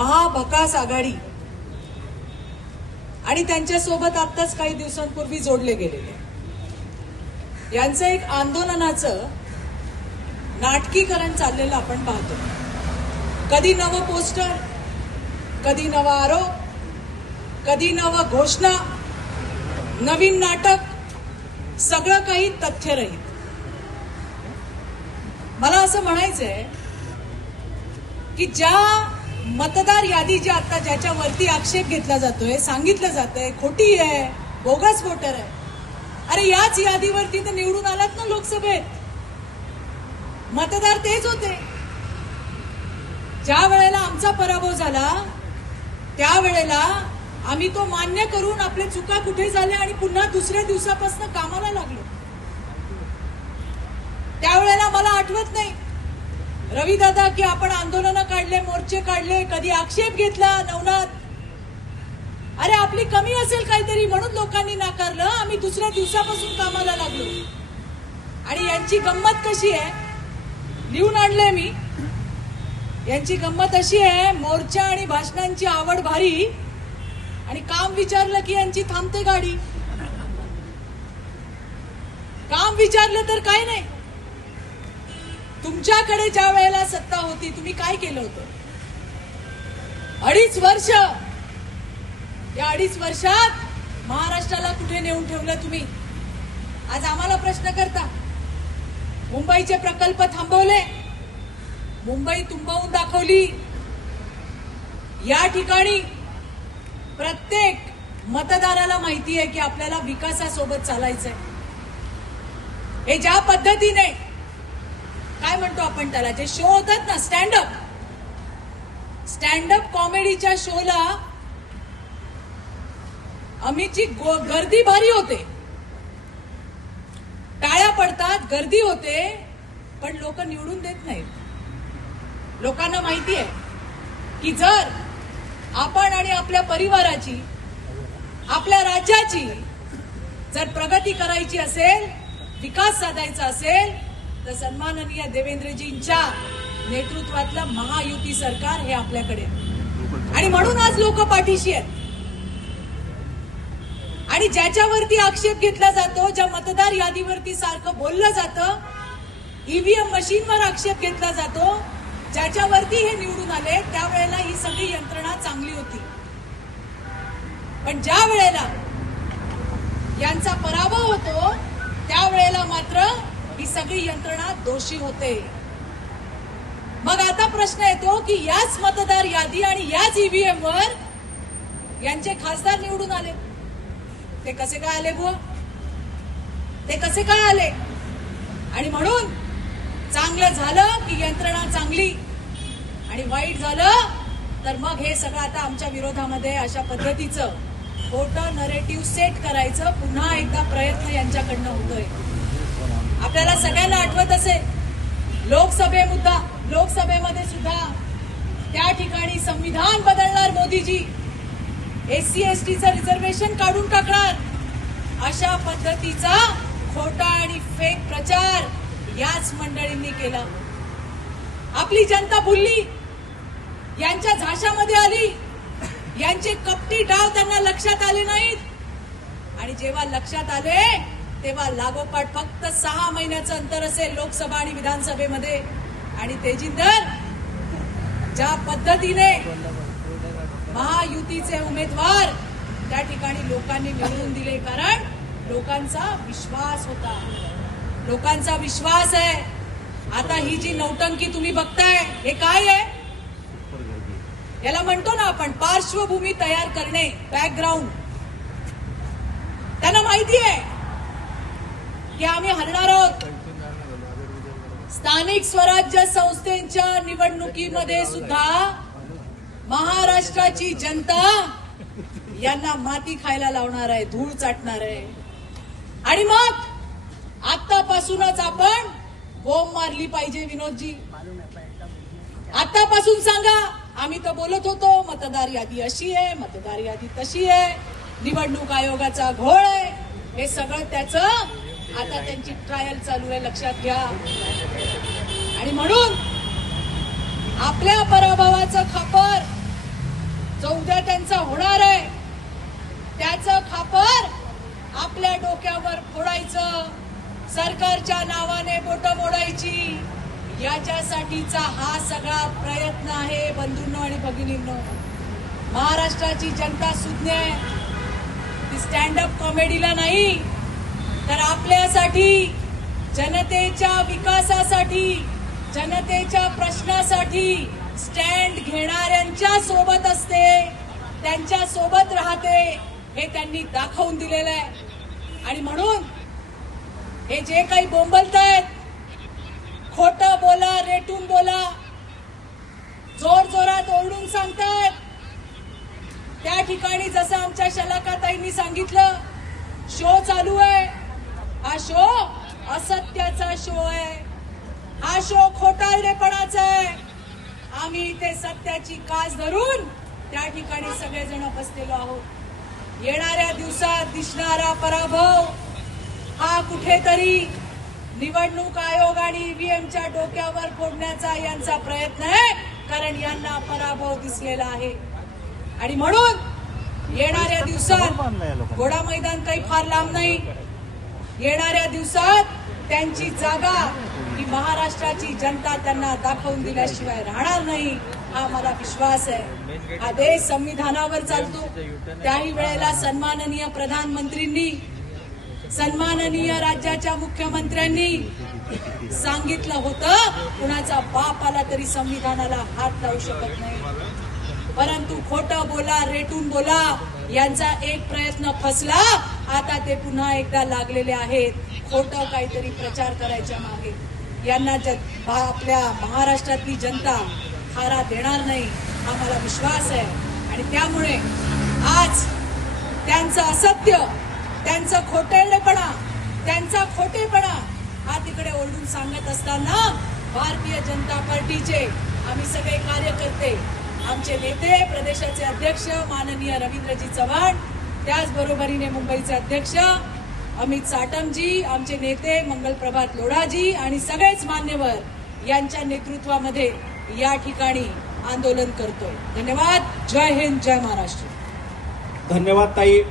महाभकास आघाडी. आणि त्यांच्यासोबत आत्ताच काही दिवसांपूर्वी जोडले गेलेले. यांचं एक आंदोलनाचं नाटकीकरण चाललेलं आपण पाहतो. कधी नवं पोस्टर कधी नवा आरोप कधी नवं घोषणा नवीन नाटक सगळं काही तथ्य रहित मला असं म्हणायचंय की ज्या मतदार यादी जी आता ज्याच्यावरती आक्षेप घेतला जातोय सांगितलं जातंय खोटी आहे बोगस वोटर आहे. अरे याच यादीवरती तर निवडून आलात ना लोकसभेत. मतदार तेच होते. ज्या वेळेला आमचा पराभव झाला त्यावेळेला आम्ही तो मान्य करून आपले चुका कुठे झाल्या आणि पुन्हा दुसऱ्या दिवसापासून कामाला लागलो. त्यावेळेला मला आठवत नाही. रवी दादा की आपण आंदोलनं काढले मोर्चे काढले कधी आक्षेप घेतला नवनाथ? अरे आपली कमी असेल काहीतरी म्हणून लोकांनी नाकारलं. आम्ही दुसऱ्या दिवसापासून कामाला लागलो. आणि यांची गंमत कशी आहे? लिहून आणलंय मी. यांची गंमत अशी आहे मोर्चा आणि भाषणांची आवड भारी. आणि काम विचारलं की यांची थांबते गाडी. काम विचारलं तर काय नाही. तुमच्याकडे ज्या वेळेला सत्ता होती तुम्ही काय केलं होतं? अडीच वर्ष या अडीच वर्षात महाराष्ट्राला कुठे नेऊन ठेवलं तुम्ही? आज आम्हाला प्रश्न करता. मुंबईचे प्रकल्प थांबवले. मुंबई तुंबवून दाखवली. या ठिकाणी प्रत्येक मतदाराला माहिती आहे की आपल्याला विकासासोबत चालायचंय. हे ज्या पद्धतीने काय म्हणतो आपण त्याला? जे शो होतात ना स्टँडअप स्टँडअप कॉमेडीच्या शोला अमितची गर्दी भारी होते. टाळ्या पडतात गर्दी होते पण लोक निवडून देत नाहीत. लोकांना माहिती आहे की जर आपण आणि आपल्या परिवाराची आपल्या राज्याची जर प्रगती करायची असेल विकास साधायचा असेल तर सन्माननीय देवेंद्रजींच्या नेतृत्वातलं महायुती सरकार हे आपल्याकडे आणि म्हणून आज लोक पाठीशी आहेत. आणि ज्याच्यावरती आक्षेप घेतला जातो ज्या मतदार यादीवरती सारखं बोललं जातं ईव्हीएम मशीनवर आक्षेप घेतला जातो ज्याच्यावरती हे निवडून आले त्यावेळेला ही सगळी यंत्रणा चांगली होती. पण ज्या वेळेला यांचा पराभव होतो त्यावेळेला मात्र ही सगळी यंत्रणा दोषी होते. मग आता प्रश्न येतो की याच मतदार यादी आणि याच ईव्हीएम वर यांचे खासदार निवडून आले. ते कसे काय आले बुवा? ते कसे काय आले? आणि म्हणून चांगलं झालं की यंत्रणा चांगली आणि वाईट झालं तर मग हे सगळं आता आमच्या विरोधामध्ये अशा पद्धतीचं खोटं नरेटिव्ह सेट करायचं पुन्हा एकदा प्रयत्न यांच्याकडनं होतोय. आपल्याला सगळ्यांना आठवत असेल लोकसभे मुद्दा लोकसभेमध्ये सुद्धा त्या ठिकाणी संविधान बदलणार मोदीजी. एससी एसटीचं रिझर्वेशन काढून टाकणार. अशा पद्धतीचा खोटा आणि फेक प्रचार याच मंडळींनी केला. आपली जनता भुलली. यांच्या झाशामध्ये आली. यांचे कपटी डाव त्यांना लक्षात आले नाहीत. आणि जेव्हा लक्षात आले तेव्हा लागोपाठ फक्त सहा महिन्याचं अंतर असेल लोकसभा आणि विधानसभेमध्ये. आणि तेजिंदर ज्या पद्धतीने महायुतीचे उमेदवार त्या ठिकाणी लोकांनी निवडून दिले कारण लोकांचा विश्वास होता. लोकांचा विश्वास आहे. आता ही जी नौटंकी तुम्ही बघताय हे काय आहे? याला म्हणतो ना आपण पार्श्वभूमी तयार करणे बॅकग्राऊंड त्यांना माहिती आहे. की आम्ही हरणार आहोत. स्थानिक स्वराज्य संस्थेच्या निवडणुकीमध्ये सुद्धा महाराष्ट्राची जनता यांना माती खायला लावणार आहे धूळ चाटणार आहे. आणि मग आतापासूनच आपण बोंब मारली पाहिजे विनोदजी. आतापासून सांगा आम्ही तर बोलत होतो मतदार यादी अशी आहे मतदार यादी तशी आहे निवडणूक आयोगाचा घोळ आहे. हे सगळं त्याचं आता त्यांची ट्रायल चालू आहे लक्षात घ्या. आणि म्हणून आपल्या पराभवाचं खापर जो उद्या त्यांचा होणार आहे त्याचं खापर आपल्या डोक्यावर फोडायचं. सरकारच्या नावाने बोट मोडायची. याच्यासाठीचा हा सगळा प्रयत्न आहे बंधूंनो आणि भगिनींनो. महाराष्ट्राची जनता सुज्ञ आहे. ती स्टँडअप कॉमेडीला नाही. तर आपल्यासाठी जनतेच्या विकासासाठी जनतेच्या प्रश्नासाठी स्टँड घेणाऱ्यांच्या सोबत असते त्यांच्यासोबत राहते हे त्यांनी दाखवून दिलेलं आहे. आणि म्हणून हे जे काही बोंबलत आहेत खोट बोला रेटून बोला जोर जोरात ओरडून सांगतात त्या ठिकाणी जसं आमच्या शलाकाताईंनी सांगितलं शो चालू आहे. हा शो असत्याचा शो आहे. हा शो खोटारडेपणाचा आहे. आम्ही इथे सत्याची कास धरून त्या ठिकाणी सगळेजण बसलेलो आहोत. येणाऱ्या दिवसात दिसणारा पराभव हा कुठेतरी निवडणूक आयोग आणि ईव्हीएमच्या डोक्यावर फोडण्याचा यांचा प्रयत्न आहे कारण यांना पराभव दिसलेला आहे. आणि म्हणून येणाऱ्या दिवसात घोडा मैदान काही फार लांब नाही. येणाऱ्या दिवसात त्यांची जागा ही महाराष्ट्राची जनता त्यांना दाखवून दिल्याशिवाय राहणार नाही हा मला विश्वास आहे. हा देश संविधानावर चालतो. त्याही वेळेला सन्माननीय प्रधानमंत्रींनी सन्माननीय राज्याच्या मुख्यमंत्र्यांनी सांगितलं होतं कुणाचा बाप आला तरी संविधानाला हात लावू शकत नाही. परंतु खोटं बोला रेटून बोला यांचा एक प्रयत्न फसला आता ते पुन्हा एकदा लागलेले आहेत. खोटं काहीतरी प्रचार करायच्या मागे. यांना ज- आपल्या महाराष्ट्रातली जनता हारा देणार नाही हा मला विश्वास आहे. आणि त्यामुळे आज त्यांचं असत्य त्यांचं खोटेरडेपणा त्यांचा खोटेपणा हा तिकडे ओरडून सांगत असताना भारतीय जनता पार्टीचे आम्ही सगळे कार्यकर्ते आमचे नेते प्रदेशाचे अध्यक्ष माननीय रवींद्रजी चव्हाण त्याचबरोबरीने मुंबईचे अध्यक्ष अमित साटमजी आमचे नेते मंगलप्रभात लोढाजी आणि सगळेच मान्यवर यांच्या नेतृत्वामध्ये या ठिकाणी आंदोलन करतोय. धन्यवाद. जय हिंद जय महाराष्ट्र. धन्यवाद ताई.